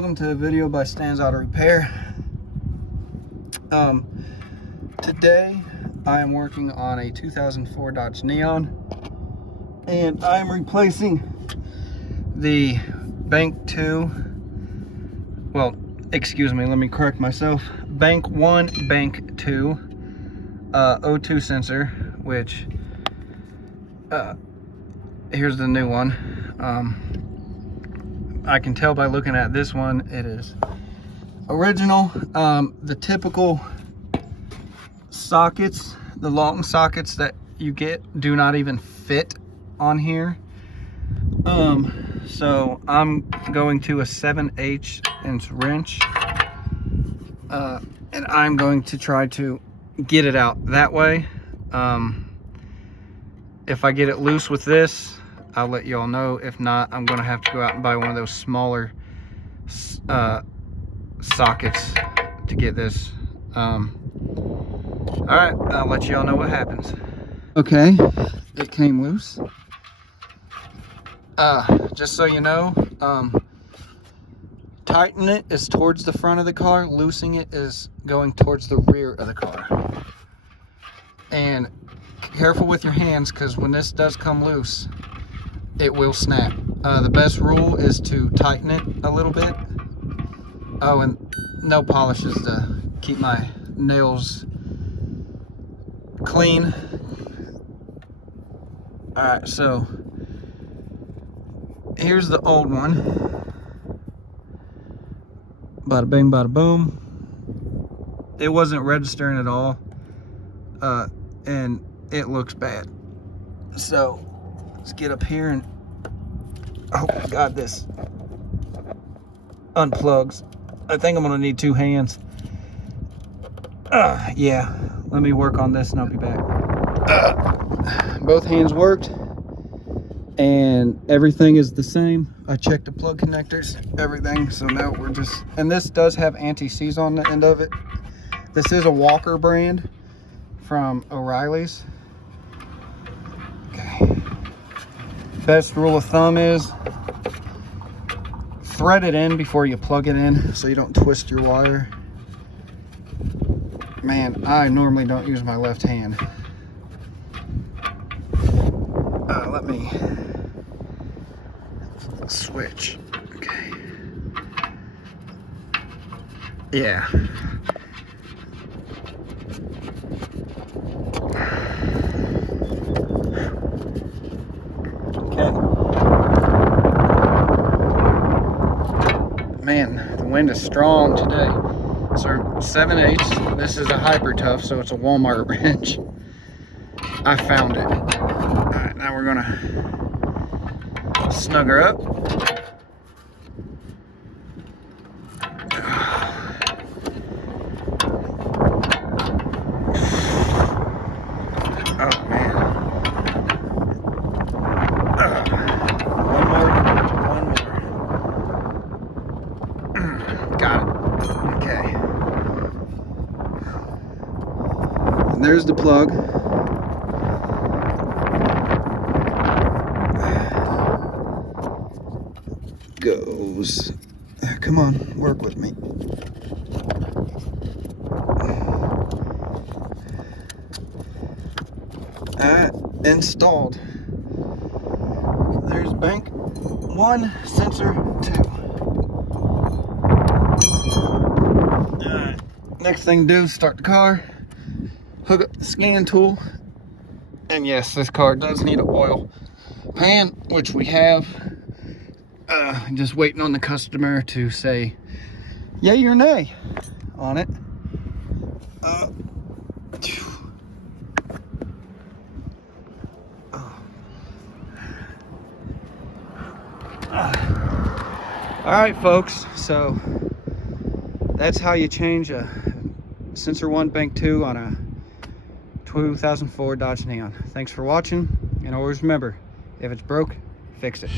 welcome to a video by Stands Auto Repair. Today I am working on a 2004 Dodge Neon, and I am replacing the Bank 2, well, excuse me, let me correct myself, Bank 1, Bank 2 O2 sensor, which here's the new one. I can tell by looking at this one, it is original. The typical sockets, the long sockets that you get, do not even fit on here. So I'm going to a 7/8 inch wrench, and I'm going to try to get it out that way. If I get it loose with this, I'll let you all know. If not, I'm gonna have to go out and buy one of those smaller sockets to get this. All right, I'll let you all know what happens. Okay, it came loose. Just so you know, tighten it is towards the front of the car, loosing it is going towards the rear of the car. And careful with your hands, because when this does come loose, it will snap. The best rule is to tighten it a little bit. Oh, and no polishes to keep my nails clean. Alright, so here's the old one. Bada bing, bada boom. It wasn't registering at all, and it looks bad. So let's get up here and, oh my God, this unplugs. I think I'm gonna need two hands. Yeah, let me work on this and I'll be back. Both hands worked and everything is the same. I checked the plug connectors, everything. So now we're just, and this does have anti-seize on the end of it. This is a Walker brand from O'Reilly's. Okay. Best rule of thumb is thread it in before you plug it in so you don't twist your wire. Man, I normally don't use my left hand. Let me switch. Okay. Yeah. Man, the wind is strong today. So 7/8. This is a Hyper Tough, so it's a Walmart wrench. I found it. All right, now we're gonna snug her up. Oh man. One more. Got it. Okay. And there's the plug. Goes. Come on, work with me. Installed. There's Bank 1, sensor 2. Next thing to do is start the car, hook up the scan tool, and yes, this car does need an oil pan, which we have. Just waiting on the customer to say yay or nay on it. All right, folks, so that's how you change a Sensor 1 Bank 2 on a 2004 Dodge Neon. Thanks for watching, and always remember, if it's broke, fix it.